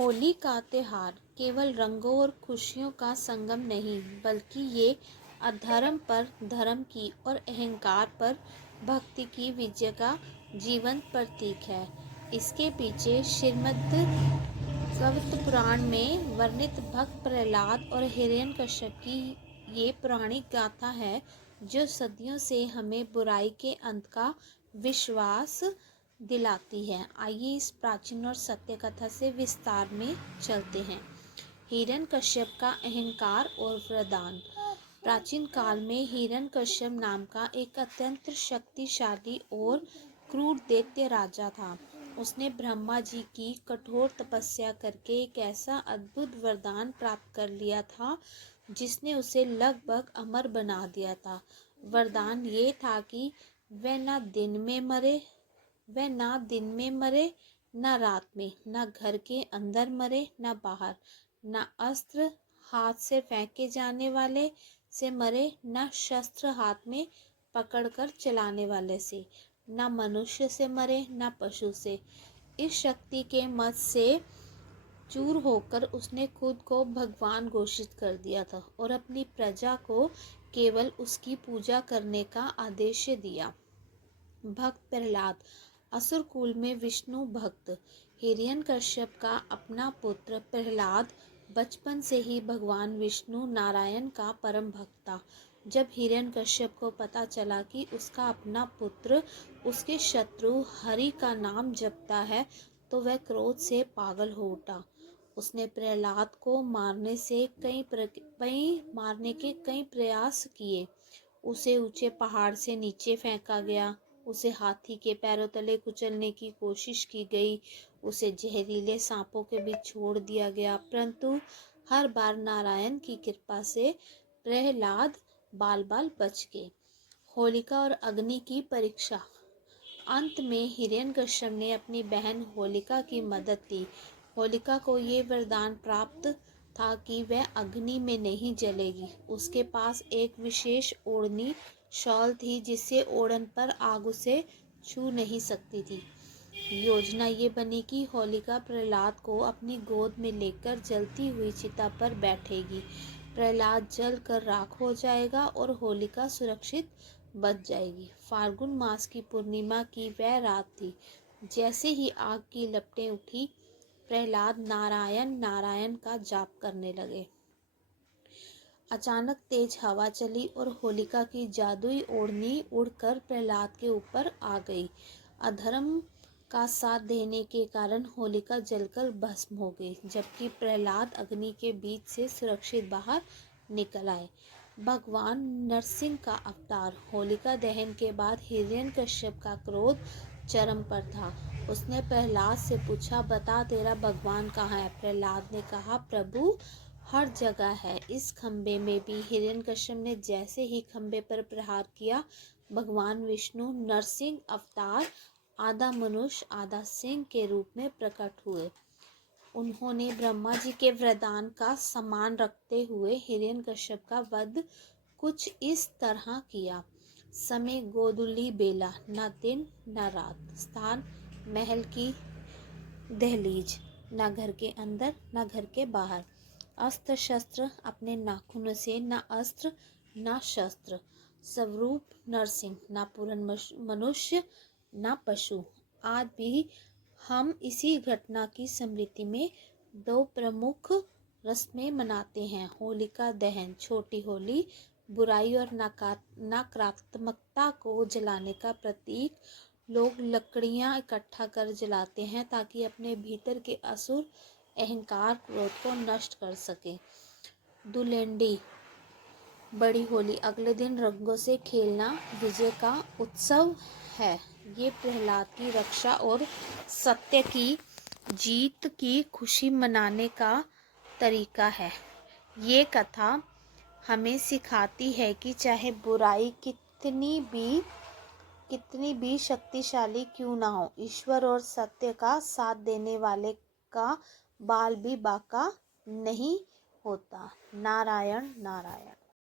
होली का त्योहार केवल रंगों और खुशियों का संगम नहीं, बल्कि ये अधर्म पर धर्म की और अहंकार पर भक्ति की विजय का जीवंत प्रतीक है। इसके पीछे श्रीमद् भागवत पुराण में वर्णित भक्त प्रहलाद और हिरण्यकश्यप की ये पौराणिक गाथा है, जो सदियों से हमें बुराई के अंत का विश्वास दिलाती है। आइए इस प्राचीन और सत्य कथा से विस्तार में चलते हैं। हिरण्यकश्यप का अहंकार और वरदान। प्राचीन काल में हिरण्यकश्यप नाम का एक अत्यंत शक्तिशाली और क्रूर दैत्य राजा था। उसने ब्रह्मा जी की कठोर तपस्या करके एक ऐसा अद्भुत वरदान प्राप्त कर लिया था, जिसने उसे लगभग अमर बना दिया था। वरदान ये था कि वह ना दिन में मरे, न रात में, न घर के अंदर मरे, न बाहर, न अस्त्र हाथ से फेंके जाने वाले से मरे, न शस्त्र हाथ में पकड़कर चलाने वाले से, न मनुष्य से मरे, न पशु से। इस शक्ति के मद से चूर होकर उसने खुद को भगवान घोषित कर दिया था और अपनी प्रजा को केवल उसकी पूजा करने का आदेश दिया। भक्त प्रहलाद। असुर कुल में विष्णु भक्त हिरण्यकश्यप का अपना पुत्र प्रहलाद बचपन से ही भगवान विष्णु नारायण का परम भक्त था। जब हिरण्यकश्यप को पता चला कि उसका अपना पुत्र उसके शत्रु हरि का नाम जपता है, तो वह क्रोध से पागल हो उठा। उसने प्रहलाद को मारने के कई प्रयास किए। उसे ऊंचे पहाड़ से नीचे फेंका गया, उसे हाथी के पैरों तले कुचलने की कोशिश की गई, उसे जहरीले सांपों के बीच छोड़ दिया गया, परंतु हर बार नारायण की कृपा से प्रहलाद बाल बाल बच गए। होलिका और अग्नि की परीक्षा। अंत में हिरण्यकश्यप ने अपनी बहन होलिका की मदद दी। होलिका को ये वरदान प्राप्त था कि वह अग्नि में नहीं जलेगी। उसके पास एक विशेष ओढ़नी शॉल थी, जिससे ओढ़न पर आग उसे छू नहीं सकती थी। योजना ये बनी कि होलिका प्रहलाद को अपनी गोद में लेकर जलती हुई चिता पर बैठेगी। प्रहलाद जल कर राख हो जाएगा और होलिका सुरक्षित बच जाएगी। फाल्गुन मास की पूर्णिमा की वह रात थी। जैसे ही आग की लपटें उठी, प्रहलाद नारायण नारायण का जाप करने लगे। अचानक तेज हवा चली और होलिका की जादुई ओढ़नी उड़कर प्रहलाद के ऊपर आ गई। अधर्म का साथ देने के कारण होलिका जलकर भस्म हो गई, जबकि प्रहलाद अग्नि के बीच से सुरक्षित बाहर निकल आए। भगवान नरसिंह का अवतार। होलिका दहन के बाद हिरण्यकश्यप का क्रोध चरम पर था। उसने प्रहलाद से पूछा, बता तेरा भगवान कहाँ है? प्रहलाद ने कहा, प्रभु हर जगह है, इस खंबे में भी। हिरण्यकश्यप ने जैसे ही खंबे पर प्रहार किया, भगवान विष्णु नरसिंह अवतार आधा मनुष्य आधा सिंह के रूप में प्रकट हुए। उन्होंने ब्रह्मा जी के वरदान का सम्मान रखते हुए हिरण्यकश्यप का वध कुछ इस तरह किया। समय गोधूली बेला, न दिन न रात। स्थान महल की दहलीज, न घर के अंदर न घर के बाहर। अस्त्र शस्त्र अपने नाखूनों से, न अस्त्र न शस्त्र। स्वरूप नरसिंह, न पूर्ण मनुष्य न पशु। आज भी हम इसी घटना की स्मृति में दो प्रमुख रस्में मनाते हैं। होलिका दहन, छोटी होली, बुराई और नकारात्मकता को जलाने का प्रतीक। लोग लकड़ियां इकट्ठा कर जलाते हैं ताकि अपने भीतर के असुर अहंकार क्रोध को नष्ट कर सके। धुलेंडी, बड़ी होली, अगले दिन रंगों से खेलना विजय का उत्सव है। ये प्रहलाद की रक्षा और सत्य की जीत की खुशी मनाने का तरीका है। ये कथा हमें सिखाती है कि चाहे बुराई कितनी भी शक्तिशाली क्यों ना हो, ईश्वर और सत्य का साथ देने वाले का बाल भी बाका नहीं होता। नारायण नारायण।